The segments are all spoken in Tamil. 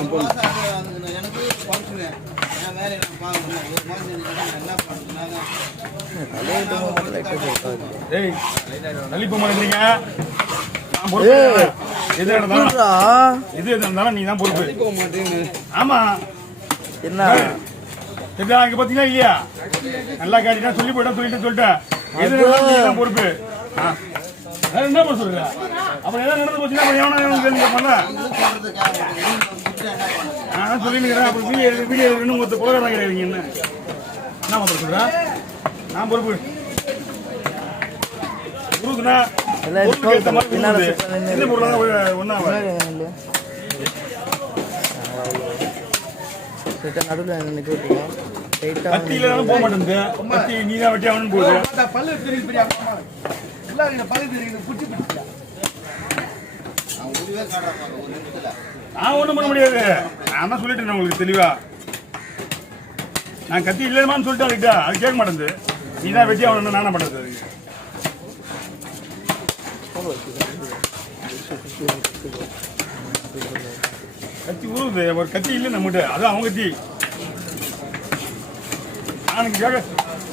எனக்கு பார்த்துக்கிறேன் வேற என்ன பார்க்கணும் ஒரு மாதம் நல்லா பார்த்துனாங்க இது இருந்தாலும் நீ தான் பொறுப்பு. ஆமா என்ன இங்க பாத்தீங்கன்னா இல்லையா நல்லா காட்டினா சொல்லி போயிட்டா சொல்லிட்டேன் எது தான் பொறுப்பு. என்ன பண்ண சொல்ற அப்புறம் ஏதாவது நடந்து போச்சுன்னா எவனா கேள்வி கேட்பாங்க. நான் சொல்லிக்கிறேன் அப்புறம் வீடியோ இன்னும் ஒருத்தர் குலகாரம் கிடையாதுங்க. என்ன பண்ண சொல்ற நான் பொறுப்பு கொடுக்குண்ணா ஏத்த மாதிரி என்ன பொருளாக ஒன்னா நடுவில் போக மாட்டேங்குது. நீ தான் வெட்டி அவனு போகுது பல்லு தெரியுது பல்லு தெரியுது புடிச்சு நான் ஒண்ணும் பண்ண முடியாது. நான் தான் சொல்லிட்டேன் உங்களுக்கு தெளிவா. நான் கத்தி இல்லைன்னு சொல்லிட்டு அது கேட்க மாட்டேங்குது. நீ தான் வெட்டி அவனு நானே பண்றது. கத்தி உருவுது ஒரு கத்தி இல்லை நம்மகிட்ட. அது அவங்க கத்தி. நான் கேட்க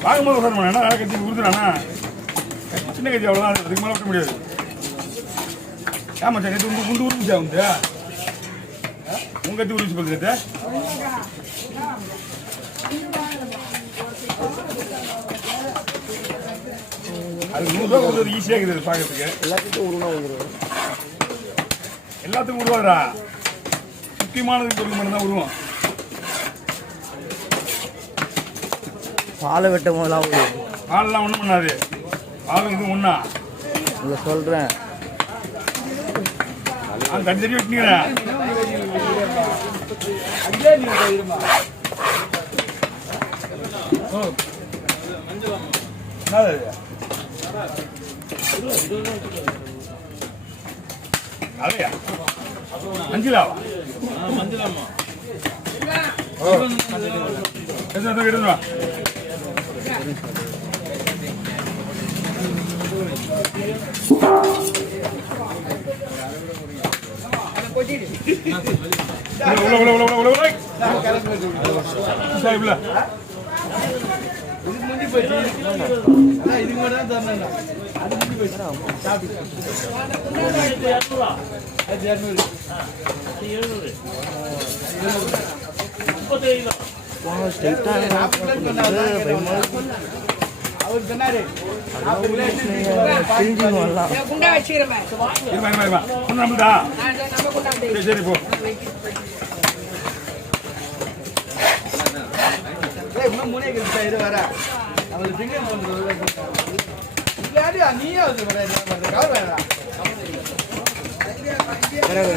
பார்க்கும்போது உடனே என்ன கத்தி உருதுறானா சின்ன கத்தி அவ்வளோதான். அதுக்கு மேலே விட்ட முடியாது. ஆமா சார் நேற்று குண்டு உருந்துச்சா உண்டு உங்க கத்தி உருச்சு போகுது. அது 100 ரூபா கொடுத்தது ஈஸியாக இருக்குது பார்க்கறதுக்கு. எல்லாத்துக்கும் உருவாதுடா. முக்கியமானதுக்கு பொருள் மட்டும் தான் உருவம். பாலை வெட்ட போதெல்லாம் பாலெல்லாம் ஒன்றும் பண்ணாது. பாலும் இது ஒன்றா இல்லை சொல்கிறேன். நான் தண்ணி தண்ணி வெட்டினீங்களா அதையா மஞ்சளாவா மஞ்சளாமா எடுத்துவா இதுக்கு மட்டும் தான் தரணும். அது முடிஞ்சு போயிடுச்சு. அவர் சொன்னாரு சரி போ. மூணே கழிச்சு வர அவர் சிங்கர் நீயே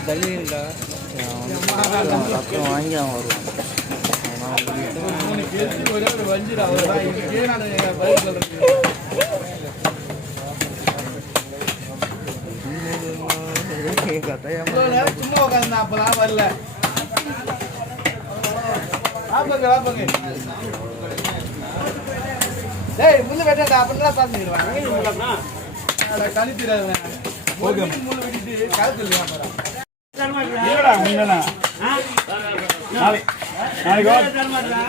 தள்ளி வாங்கி அவன் வருவான். ஒரே ஒரு வஞ்சிடா சும்மா உட்காந்து அப்பெல்லாம் வரல. வாப்பங்க டேய் முள்ளு வெட்டாடா அப்படிலாம் பாத்துக்கிடுவாங்க. களி தீராது முள்ளு வெட்டிட்டு கழுத்து இல்லையா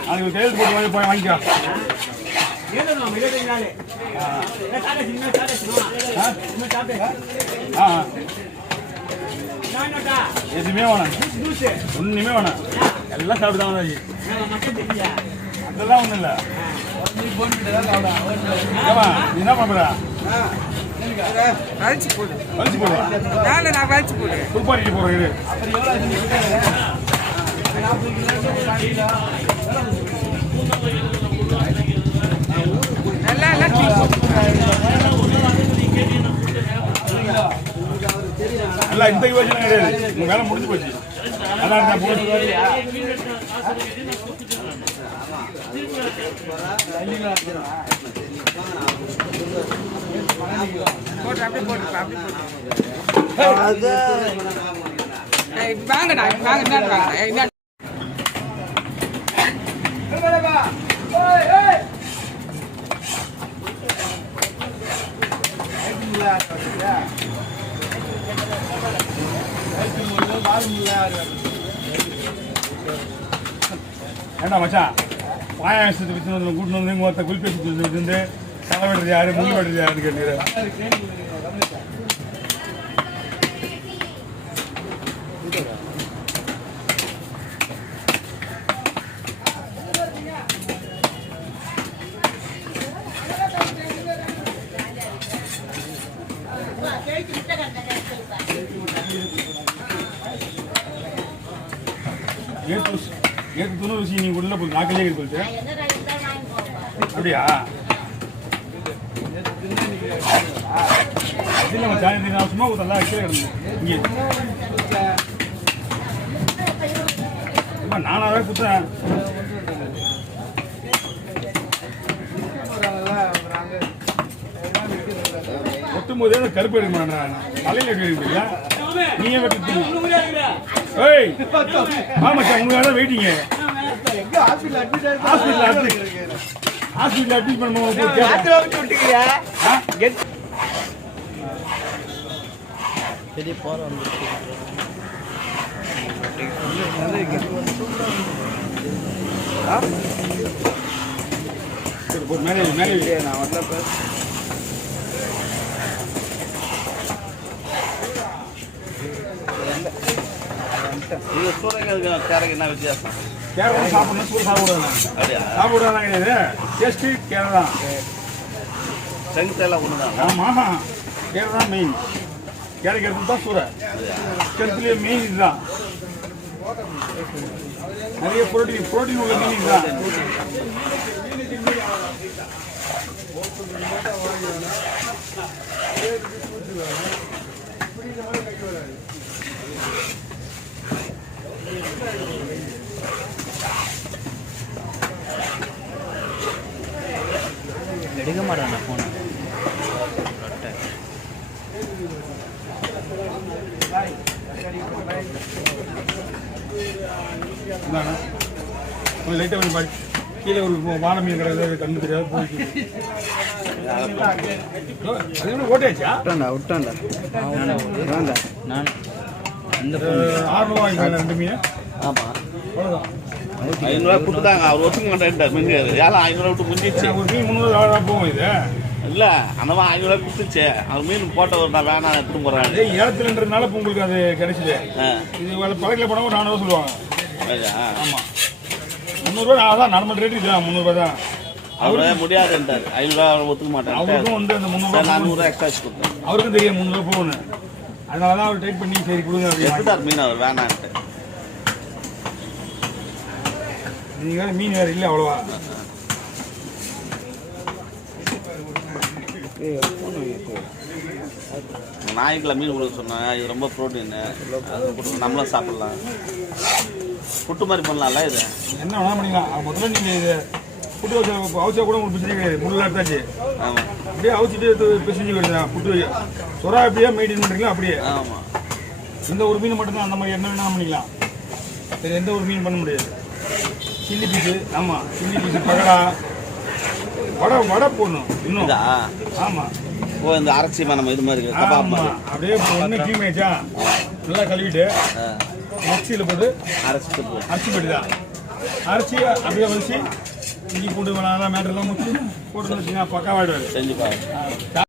நாளைக்கு தேர்தல் போட்டு போய் வாங்கிக்கோ. எதுவுமே வேணாம் ஒண்ணுமே வேணாம் எல்லாம் சாப்பிட்டுதான் அதெல்லாம் ஒண்ணும் இல்ல. நீ என்ன பண்ற வலிச்சு போடு நான் வலிச்சு போடு துப்பாரிட்டு போறேன். இது நல்லா இந்த யோசனை கிடையாது. உங்க வேலை முடிஞ்சு போச்சு. அதான் நான் வாங்கடா வாங்க ஏண்டா மச்சான் பாயாசத்தை வச்சு வந்து கூட்டின்னு வந்து இங்கே ஒருத்த குளிப்பேசி வச்சுட்டு வந்து தலை வெட்டுறது யாரு முள் வெட்டுறது யாருன்னு கேட்டுக்கிறேன். நேற்று துணு நீ உள்ள போய் நாக்கிலே போயிட்டு அப்படியா இல்லை மச்சான் நான் சும்மா நல்லா கீழே கிடந்தேன் இங்கே நானாவே குத்தேன் ஒட்டும் போதே கருப்பு எடுக்க மாட்டேன் தலையில் எடுக்க நீயே வெட்டி ஏய் ஆமாச்சா உங்களால வெயிட்டிங்க ஹாஸ்பிட்டல் அட்மிட் பண்ணுவோம் சரி போகிறோம் மேலே மேலே நான் வரல இது சூறைகளுக்கு கேரக்கு என்ன வித்தியாசம்? கேரளா சாப்பிடணும் சூடு சாப்பிடுவாங்க சாப்பிடுவாங்க கிடையாது டேஸ்ட்டு கேரளா ஸ்ட்ரென்த் எல்லாம் ஒன்று தான். ஆமாம் கேரளா மெயின் கேரக்கு எடுத்து தான் சூறை ஸ்ட்ரென்த்லேயே மெயின் இதுதான் நிறைய புரோட்டீன் உள்ள மீன் இதுதான். எடுக்க மாட்டேன் ஃபோனை கொஞ்சம் லைட்டாக கொஞ்சம் பாடி கீழே ஒரு வாழை மீன் கிடையாது கண்ணு தெரியாது போயிட்டு அது என்ன ஓட்டாச்சா விட்டாண்டா நான் அந்த 6 ரூபா வாங்கிக்கலாம் 2 மீன். ஆமாம் அவ்வளோதான் 500 கொடுத்தாங்க. அவர் ஒத்துக்க மாட்டேன்ட்டார் மீன். ஏழை 500 விட்டு முடிஞ்சிச்சு. ஒரு மீன் 300 போகும் இது இல்லை அந்த மாதிரி 500 கொடுத்துச்சு. அவர் மீன் போட்டவர் நான் வேணாம் எடுத்துட்டு போகிறேன். அதே ஏலத்துலன்றதுனால இப்போ உங்களுக்கு அது கிடைச்சிது. இது பழக்கில் போனால் ஒரு 400 சொல்லுவாங்க. ஆமாம் 300 அதான் நார்மல் ரேட்டு இதுதான் 300 தான். அவரே முடியாதுன்றார். 500 ஒத்துக்க மாட்டேன். அவருக்கும் வந்து அந்த 300 400 எக்ஸ்ட்ரா கொடுத்தேன். அவருக்கும் தெரியும் 300 போகணும். அதனால தான் அவர் டைப் பண்ணி சரி கொடுங்க எடுத்துட்டார் மீன். அவர் வேணான்ட்டு நீங்கள் வேறு மீன் வேறு இல்லை அவ்வளோவா. நாய்க்குள்ள மீன் கொடுக்க சொன்னேன். இது ரொம்ப ப்ரோட்டீன் நம்மளும் சாப்பிடலாம். புட்டு மாதிரி பண்ணலாம்ல. இது என்ன வேணா பண்ணிக்கலாம். முதல்ல நீங்கள் இது புட்டு வச்சா அவிச்சா கூட உங்களுக்கு பிரச்சனை கிடையாது. முள்ள எடுத்தாச்சு ஆமாம் அப்படியே அவிச்சிட்டு பிசைஞ்சு வருது புட்டு சொரா அப்படியே மெயின்டைன் பண்ணுறீங்களா அப்படியே. ஆமாம் இந்த ஒரு மீன் மட்டும்தான் அந்த மாதிரி என்ன வேணா பண்ணிக்கலாம். சரி எந்த ஒரு மீன் பண்ண முடியாது. சில்லி பீஸு ஆமாம் சில்லி பீஸு பகடா வடை போடணும் இன்னும். ஆமாம் ஓ இந்த அரைச்சிமா நம்ம இது மாதிரி ஆமாம் அப்படியே ஒன்று கீமைச்சா நல்லா கழுவிட்டு மிக்சியில் போட்டு அரைச்சி போட்டு தான் அரைச்சி அப்படியே வச்சு இஞ்சி பூண்டு வேணாம் மேட்டர்லாம் முடிச்சு போட்டு வச்சுன்னா பக்காவாயிடுவார். செஞ்சு பாருங்க.